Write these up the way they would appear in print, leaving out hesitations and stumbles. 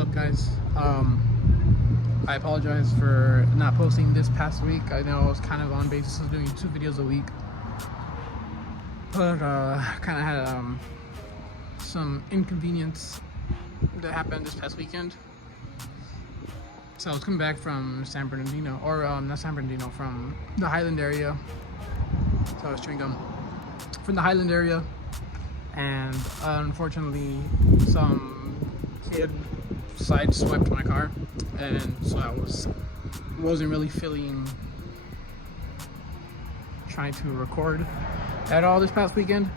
up, guys? I apologize for not posting this past week. I know I was kind of on basis of doing 2 videos a week, but kind of had some inconvenience that happened this past weekend. So I was coming back from San Bernardino, or not San Bernardino, from the Highland area. So I was chewing gum from the Highland area, and unfortunately some kid sideswiped my car, and so I wasn't really feeling trying to record at all this past weekend.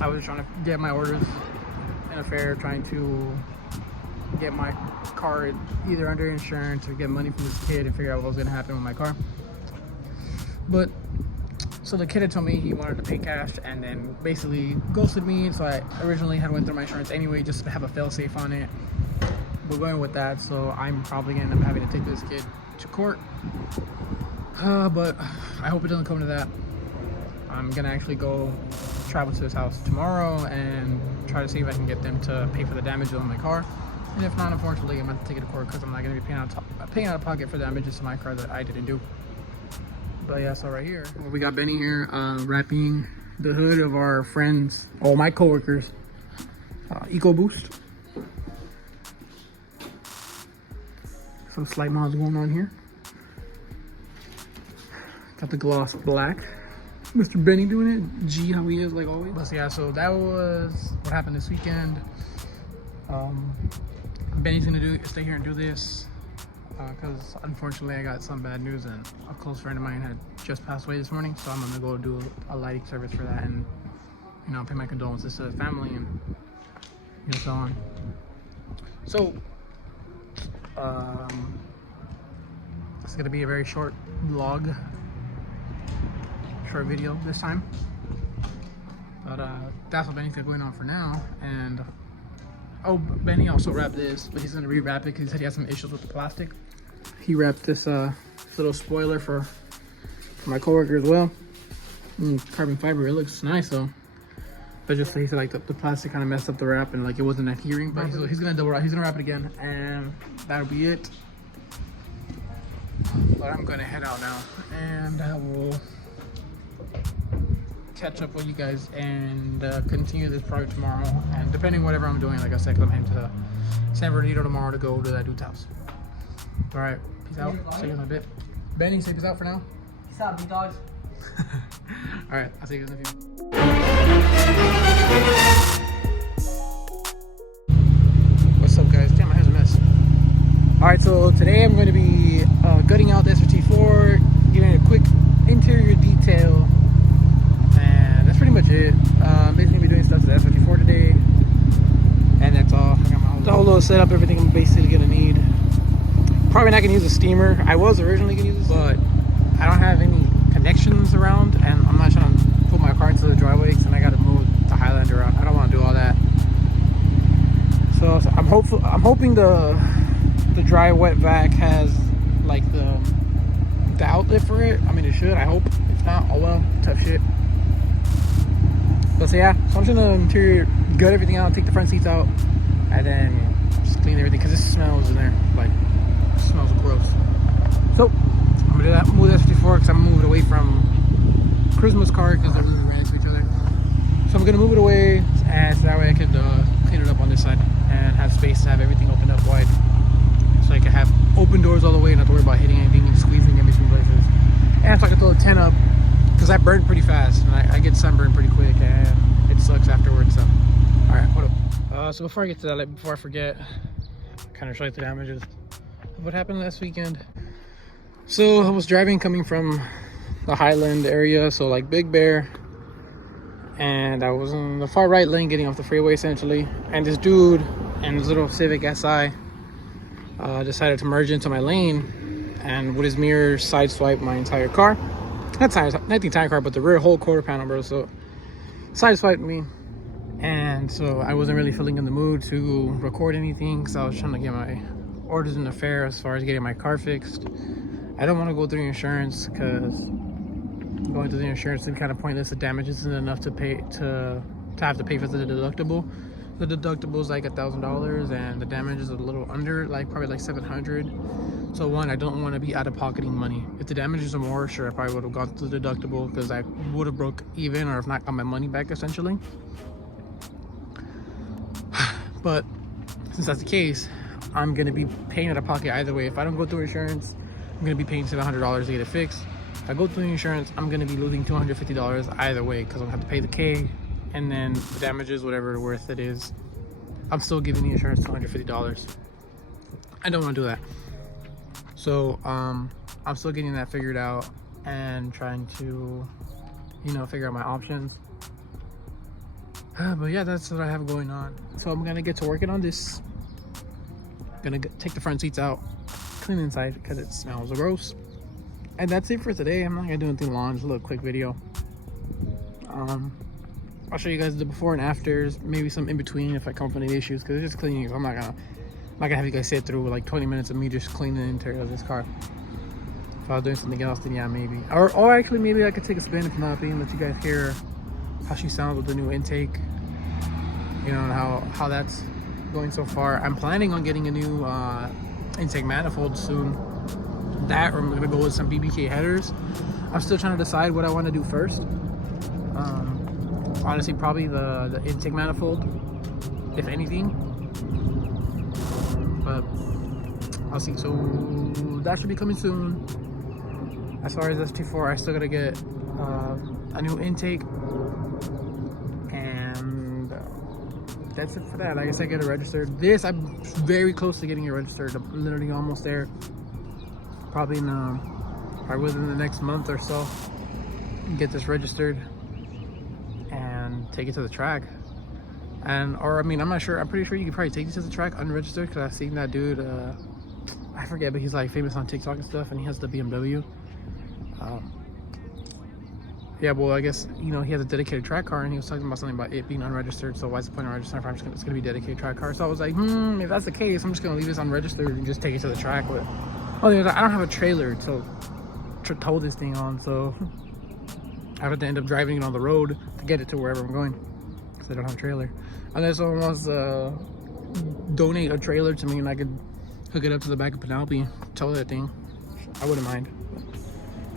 I was trying to get my orders in a fair, trying to get my car either under insurance or get money from this kid and figure out what was going to happen with my car. But so the kid had told me he wanted to pay cash and then basically ghosted me. So I originally had went through my insurance anyway just to have a fail-safe on it. We're going with that, so I'm probably gonna end up having to take this kid to court. But I hope it doesn't come to that. I'm gonna actually go travel to his house tomorrow and try to see if I can get them to pay for the damages on my car. And if not, unfortunately, I'm gonna have to take it to court because I'm not gonna be paying out of pocket for damages to my car that I didn't do. But yeah, so right here, we got Benny here wrapping the hood of our friends, all my coworkers, EcoBoost. Some slight mods going on here. Got the gloss black. Mr. Benny doing it. G, how he is, like always. But yeah, so that was what happened this weekend. Benny's gonna stay here and do this because unfortunately I got some bad news, and a close friend of mine had just passed away this morning. So I'm gonna go do a lighting service for that, and pay my condolences to the family and so on. So it's gonna be a very short vlog, short video this time, but that's what Benny's got going on for now. And oh, Benny also wrapped this, but he's gonna rewrap it because he said he has some issues with the plastic. He wrapped this little spoiler for my coworker as well. Carbon fiber, it looks nice though. But just he said like the plastic kind of messed up the wrap and like it wasn't adhering. But he's gonna double wrap. He's gonna wrap it again, and that'll be it. But I'm gonna head out now, and I will catch up with you guys and continue this project tomorrow. And depending whatever I'm doing, like I said, 'cause I'm heading to San Bernardino tomorrow to go to that dude's house. All right, peace out. See you in a bit. Benny, say peace out for now. Peace out, big dogs. All right, I'll see you guys in a few. What's up, guys? Damn, my hair's a mess. All right, so today I'm going to be gutting out the SRT4, giving it a quick interior detail, and that's pretty much it. Basically gonna be doing stuff to the SRT4 today, and that's all. I got my whole little setup, everything I'm basically gonna need. Probably not gonna use a steamer. I was originally gonna use this, but I don't have any connections around, and I'm not trying to put my car into the driveway because then I gotta move the Highlander around. I don't want to do all that. So I'm hoping the dry wet vac has like the outlet for it. I mean, it should. I hope. If not, oh well, tough shit. But so yeah, so I'm just gonna interior gut everything out, take the front seats out, and then just clean everything because this smells in there. Like, it smells gross. So I'm gonna do that. Move the SRT4 because I'm gonna move it away from Christmas car because they're really right next to each other. So I'm gonna move it away, and so that way I could clean it up on this side and have space to have everything opened up wide, so I can have open doors all the way and not have to worry about hitting anything and squeezing in between places. And so I can throw the tent up because I burn pretty fast and I get sunburned pretty quick and it sucks afterwards. So all right, hold up. So before I get to that, like, before I forget, kind of show you the damages of what happened last weekend. So I was driving coming from the Highland area, so like Big Bear, and I was in the far right lane getting off the freeway essentially, and this dude and his little Civic SI decided to merge into my lane, and with his mirror sideswipe my entire car. Not the entire car, but the rear whole quarter panel, bro. So sideswiped me, and so I wasn't really feeling in the mood to record anything because I was trying to get my orders in the fair as far as getting my car fixed. I don't want to go through insurance because going through the insurance is kind of pointless. The damage isn't enough to have to pay for the deductible. The deductible is like $1,000 and the damage is a little under, like probably like 700. So one, I don't want to be out of pocketing money. If the damages are more, sure, I probably would have gone to the deductible because I would have broke even, or if not, got my money back essentially. But since that's the case, I'm gonna be paying out of pocket either way. If I don't go through insurance, I'm gonna be paying $700 to get it fixed. If I go through insurance, I'm gonna be losing $250 either way because I'm gonna have to pay the K, and then the damages, whatever worth it is, I'm still giving the insurance $250. I don't want to do that. So I'm still getting that figured out and trying to, you know, figure out my options. But yeah, that's what I have going on. So I'm gonna get to working on this. Gonna take the front seats out, clean inside because it smells gross. And that's it for today. I'm not gonna do anything long, just a little quick video. I'll show you guys the before and afters, maybe some in between if I come up with any issues, because it's just cleaning. So I'm not gonna have you guys sit through like 20 minutes of me just cleaning the interior of this car. If I was doing something else, then yeah, maybe. Or actually, maybe I could take a spin if not, and let you guys hear how she sounds with the new intake. You know, and how that's going so far. I'm planning on getting a new intake manifold soon. That, or I'm gonna go with some BBK headers. I'm still trying to decide what I want to do first. Honestly, probably the intake manifold, if anything. But I'll see. So that should be coming soon. As far as ST4, I still gotta get a new intake, and that's it for that. I guess I get it registered. This, I'm very close to getting it registered. I'm literally almost there. Probably within the next month or so, get this registered and take it to the track. Or I mean, I'm not sure. I'm pretty sure you could probably take it to the track unregistered, because I've seen that dude. I forget, but he's like famous on TikTok and stuff, and he has the BMW. Yeah, well, I guess, you know, he has a dedicated track car, and he was talking about something about it being unregistered. So why's the point of registering if it's gonna be a dedicated track car? So I was like, if that's the case, I'm just gonna leave this unregistered and just take it to the track. But I don't have a trailer to tow this thing on, so I have to end up driving it on the road to get it to wherever I'm going, because I don't have a trailer. Unless someone wants to donate a trailer to me and I could hook it up to the back of Penelope, tow that thing, I wouldn't mind.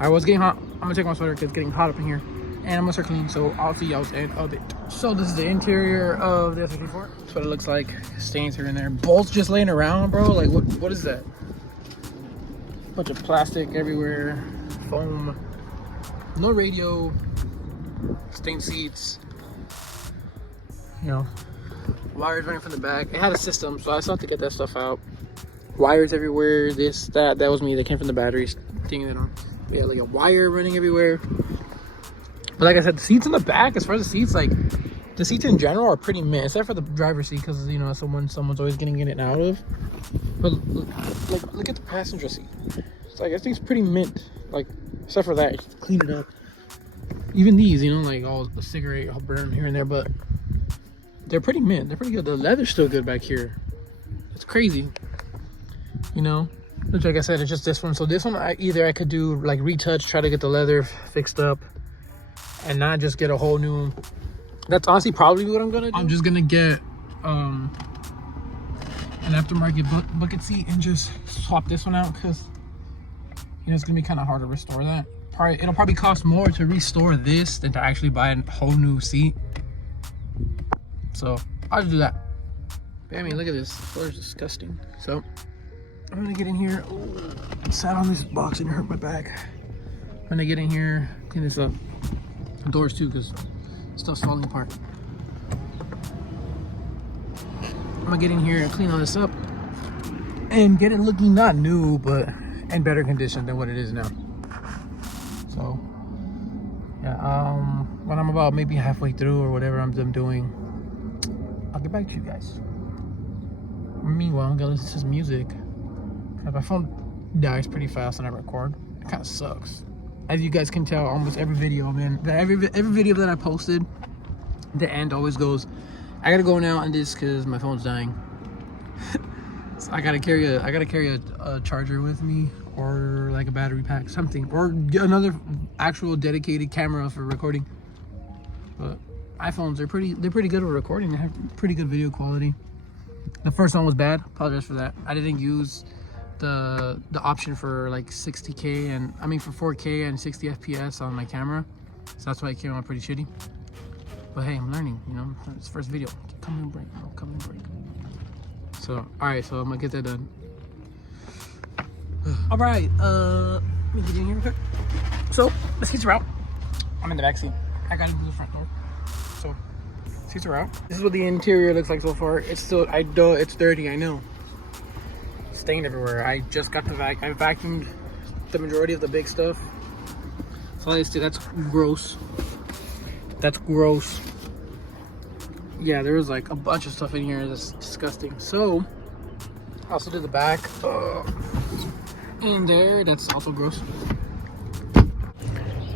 I was getting hot. I'm gonna take my sweater because it's getting hot up in here, and I'm gonna start cleaning. So I'll see y'all's end of it. So this is the interior of the S54. That's what it looks like. Stains here and there. Bolts just laying around, bro. Like what is that? Bunch of plastic everywhere, foam, no radio, stained seats, you know, wires running from the back. It had a system, so I still have to get that stuff out. Wires everywhere, this, that was me. They came from the batteries, thing that on. We had like a wire running everywhere. But like I said, the seats in the back, as far as the seats, like the seats in general are pretty mint, except for the driver's seat, because, you know, someone's always getting in and out of. But like, look at the passenger seat. It's like, I think it's pretty mint. Like, except for that, you clean it up. Even these, you know, like all the cigarette, all burn here and there, but they're pretty mint. They're pretty good. The leather's still good back here. It's crazy, you know. Which, like I said, it's just this one. So this one, I could do like retouch, try to get the leather fixed up, and not just get a whole new. That's honestly probably what I'm gonna do. I'm just gonna get an aftermarket bucket seat and just swap this one out, because, you know, it's gonna be kind of hard to restore that. It'll probably cost more to restore this than to actually buy a whole new seat. So I'll just do that. But I mean, look at this. This floor is disgusting. So I'm gonna get in here. Oh, I sat on this box and it hurt my back. I'm gonna get in here, clean this up. The doors too, because stuff's falling apart. I'm gonna get in here and clean all this up and get it looking not new, but in better condition than what it is now. So yeah, when I'm about maybe halfway through or whatever I'm doing, I'll get back to you guys. Meanwhile, I'm gonna listen to some music. My phone dies pretty fast when I record. It kind of sucks. As you guys can tell, almost every video, man, every video that I posted, the end always goes, I gotta go now on this because my phone's dying. So I gotta carry a charger with me, or like a battery pack, something, or another actual dedicated camera for recording. But iPhones, they're pretty good at recording. They have pretty good video quality. The first one was bad. Apologize for that. I didn't use the option for like 60K and I mean for 4K and 60 FPS on my camera, so that's why it came out pretty shitty. But hey, I'm learning, you know. It's first video. Come and break, bro. Come and break. So, all right. So I'm gonna get that done. All right. Let me get in here real quick. So the seats are out. I'm in the back seat. I gotta do the front door. So seats are out. This is what the interior looks like so far. It's still, it's dirty. I know. Stained everywhere. I just got the I vacuumed the majority of the big stuff. So that's gross. That's gross. Yeah, there was like a bunch of stuff in here that's disgusting. So I also did the back in there. That's also gross.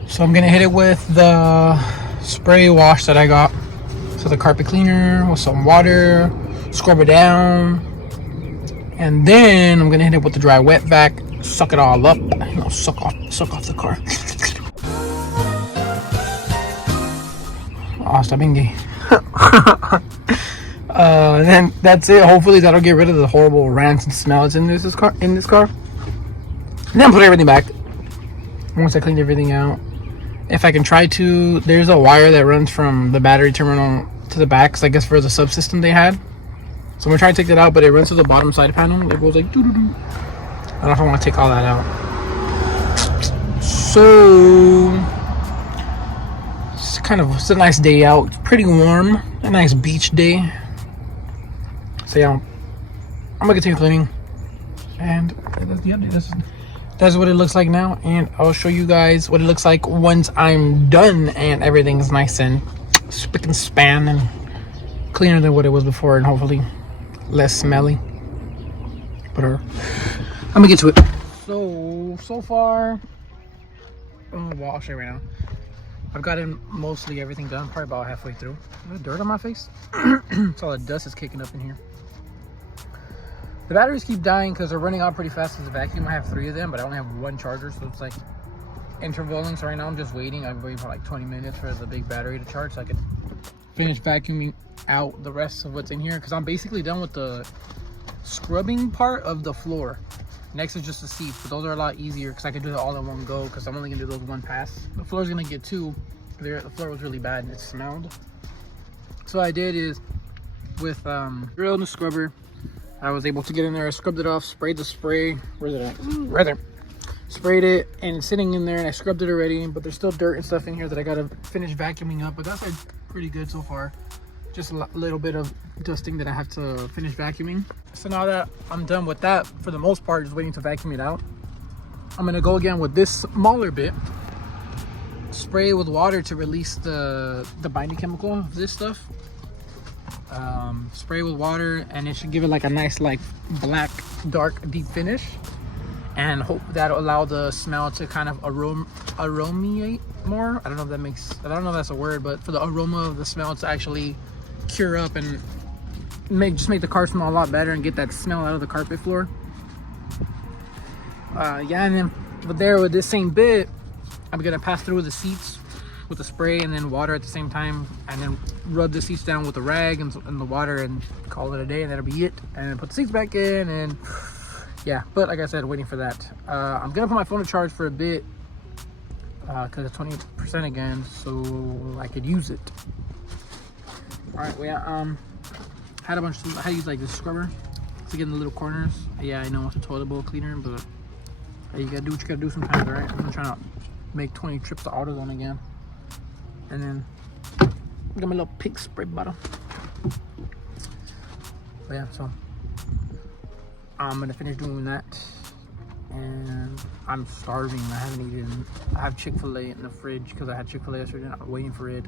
So I'm gonna hit it with the spray wash that I got. So the carpet cleaner with some water, scrub it down, and then I'm gonna hit it with the dry wet vac, suck it all up, you know, suck off the car. Oh, stop being gay. Then that's it. Hopefully that'll get rid of the horrible rancid smell that's in this car. And then put everything back. Once I cleaned everything out, if I can try to, there's a wire that runs from the battery terminal to the back, so I guess for the subsystem they had. So I'm gonna try to take that out, but it runs to the bottom side panel. It goes like doo doo doo. I don't know if I want to take all that out. So it's a nice day out. It's pretty warm. A nice beach day. So yeah, I'm gonna continue cleaning, and that's the update. That's what it looks like now, and I'll show you guys what it looks like once I'm done and everything's nice and spick and span and cleaner than what it was before, and hopefully less smelly. But I'm gonna get to it. So far, well, I'll show you right now. I've gotten mostly everything done, probably about halfway through. There's dirt on my face. It's all the dust is kicking up in here. The batteries keep dying because they're running out pretty fast with the vacuum. I have 3 of them, but I only have 1 charger, so it's like intervaling. So right now I'm just waiting. I'm waiting for like 20 minutes for the big battery to charge so I can finish vacuuming out the rest of what's in here, because I'm basically done with the scrubbing part of the floor. Next is just the seats, but those are a lot easier because I can do it all in one go, because I'm only gonna do those one pass. The floor's gonna get 2. The floor was really bad and it smelled. So what I did is with drill and the scrubber, I was able to get in there. I scrubbed it off, sprayed the spray. Where's it at? Right there. Sprayed it, and it's sitting in there, and I scrubbed it already, but there's still dirt and stuff in here that I gotta finish vacuuming up. But that's like pretty good so far. Just a little bit of dusting that I have to finish vacuuming. So now that I'm done with that, for the most part, just waiting to vacuum it out, I'm gonna go again with this smaller bit, spray it with water to release the binding chemical of this stuff. Spray with water, and it should give it like a nice like black dark deep finish, and hope that'll allow the smell to kind of aromiate more. I don't know if that's a word, but for the aroma of the smell to actually cure up and make the car smell a lot better and get that smell out of the carpet floor. Yeah, and then with this same bit, I'm gonna pass through the seats with the spray and then water at the same time, and then rub the seats down with the rag and the water and call it a day, and that'll be it. And then put the seats back in, and yeah. But like I said, waiting for that. I'm gonna put my phone to charge for a bit because it's 20% again, so I could use it. All right, well, yeah, I had to use like this scrubber to get in the little corners. Yeah, I know it's a toilet bowl cleaner, but you gotta do what you gotta do sometimes, right? I'm trying to make 20 trips to AutoZone again. And then I got my little pink spray bottle. But yeah, so I'm gonna finish doing that, and I'm starving. I haven't eaten. I have Chick-fil-A in the fridge because I had Chick-fil-A yesterday and I'm waiting for it.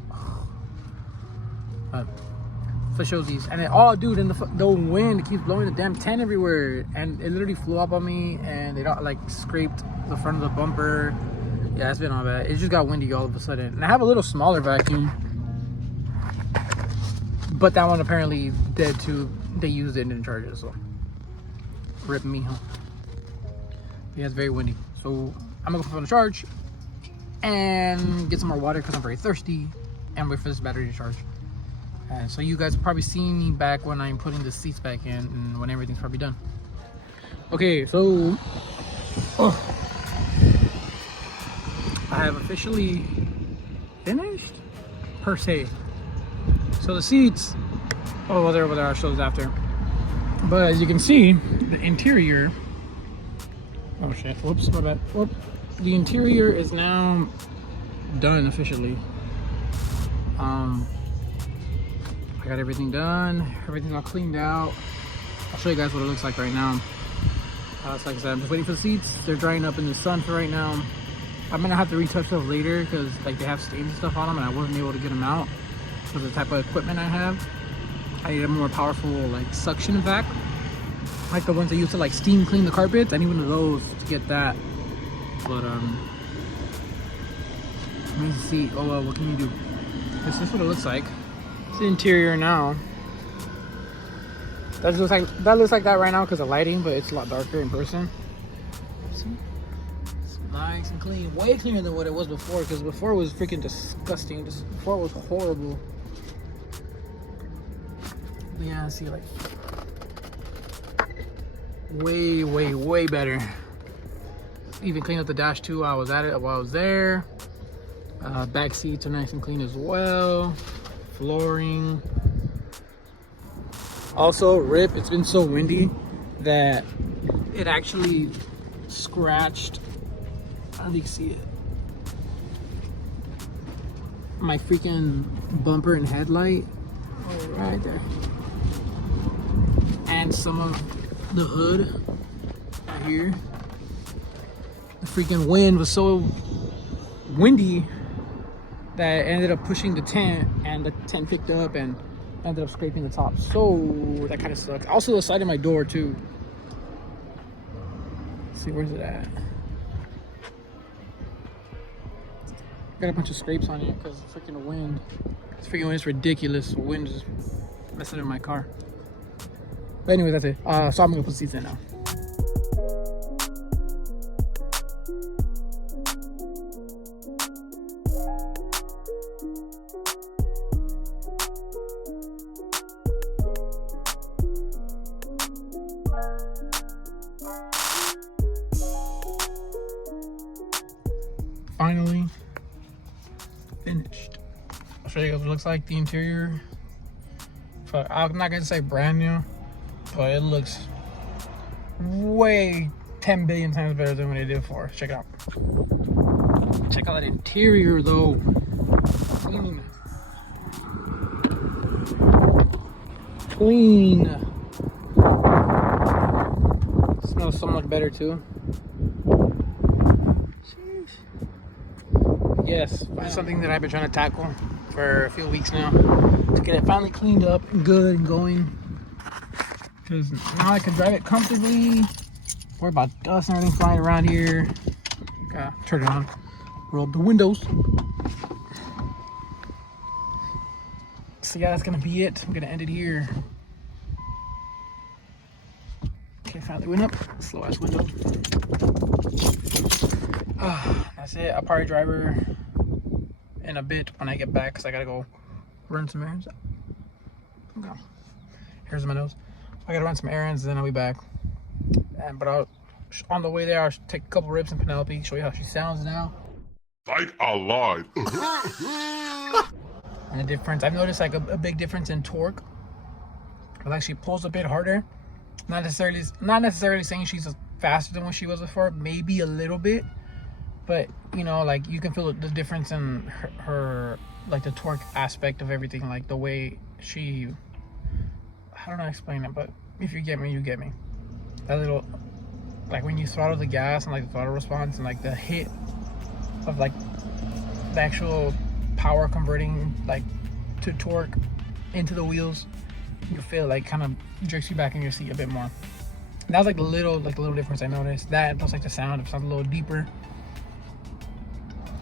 So shows these, and dude, and the wind keeps blowing the damn tent everywhere, and it literally flew up on me, and it like scraped the front of the bumper. Yeah, it's been all bad. It just got windy all of a sudden. And I have a little smaller vacuum, but that one apparently dead too. They used it and didn't charge it, so rip me, huh? Yeah, it's very windy. So I'm gonna go put it on the charge and get some more water because I'm very thirsty. and wait for this battery to charge. And so you guys will probably see me back when I'm putting the seats back in and when everything's probably done. Okay, so I have officially finished per se. So the seats, oh, they're over there. I'll show those after. But as you can see, the interior. Oh shit! Whoops, my bad. Whoop. The interior is now done officially. I got everything done. Everything's all cleaned out. I'll show you guys what it looks like right now. It's like I said, I'm just waiting for the seats. They're drying up in the sun for right now. I'm gonna have to retouch those later because like they have stains and stuff on them, and I wasn't able to get them out because of the type of equipment I have. I need a more powerful like suction vac, like the ones that used to like steam clean the carpets. I need one of those to get that. But let me see. Oh well, what can you do? This is what it looks like. It's the interior now. That looks like that right now because of lighting, but it's a lot darker in person. See? It's nice and clean, way cleaner than what it was before. Because before it was freaking disgusting. Just before it was horrible. Yeah, see, like way better. Even cleaned up the dash too while I was at it, while I was there. Back seats are nice and clean as well. Flooring. Also, rip, it's been so windy that it actually scratched, I don't know if you can see it, my freaking bumper and headlight right there, and some of the hood right here. The freaking wind was so windy that it ended up pushing the tent, and the tent picked up and ended up scraping the top. So that kind of sucks. Also the side of my door too. Let's see, where's it at? Got a bunch of scrapes on it because of freaking wind. This freaking wind is ridiculous. The wind is messing up my car. But anyway, that's it. So I'm gonna put seats in now. Finally finished. I'll show you guys what it looks like, the interior. I'm not gonna say brand new, but it looks way 10 billion times better than what it did before. Check it out. Check out that interior though. Clean. Clean. Smells so much better too. Yes, that's something that I've been trying to tackle for a few weeks now, to get it finally cleaned up and good and going, because now I can drive it comfortably. Worry about dust and everything flying around here. Turn it on, roll up the windows. So yeah, that's gonna be it. I'm gonna end it here. Okay, finally went up. Slow ass window. That's it. I'll probably drive her in a bit when I get back because I gotta go run some errands. Okay. Here's my nose. I gotta run some errands, then I'll be back. But on the way there, I'll take a couple rips in Penelope, show you how she sounds now. Like alive. And the difference, I've noticed like a big difference in torque. Like she pulls a bit harder. Not necessarily saying she's faster than what she was before. Maybe a little bit. But you know, like you can feel the difference in her like the torque aspect of everything, like the way she, I don't know how to explain it, but if you get me, you get me. That little, like when you throttle the gas and like the throttle response and like the hit of like the actual power converting like to torque into the wheels, you feel like kind of jerks you back in your seat a bit more. And that was like the little difference I noticed. That plus like the sound, it sounds a little deeper.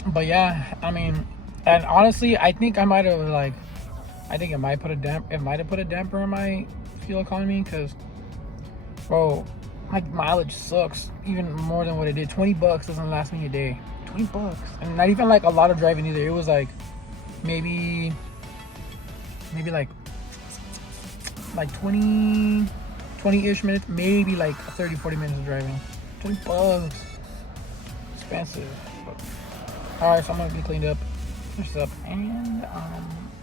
But yeah, I mean, and honestly, I think I might have it might have put a damper in my fuel economy, because bro, my mileage sucks even more than what it did. $20 doesn't last me a day. $20, and not even like a lot of driving either. It was like maybe like 20-ish minutes, maybe like 30-40 minutes of driving. $20, expensive. All right, so I'm gonna be cleaned up, finished up, and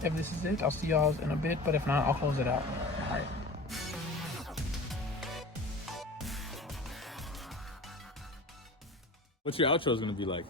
if this is it, I'll see y'all in a bit. But if not, I'll close it out. All right. What's your outro gonna be like?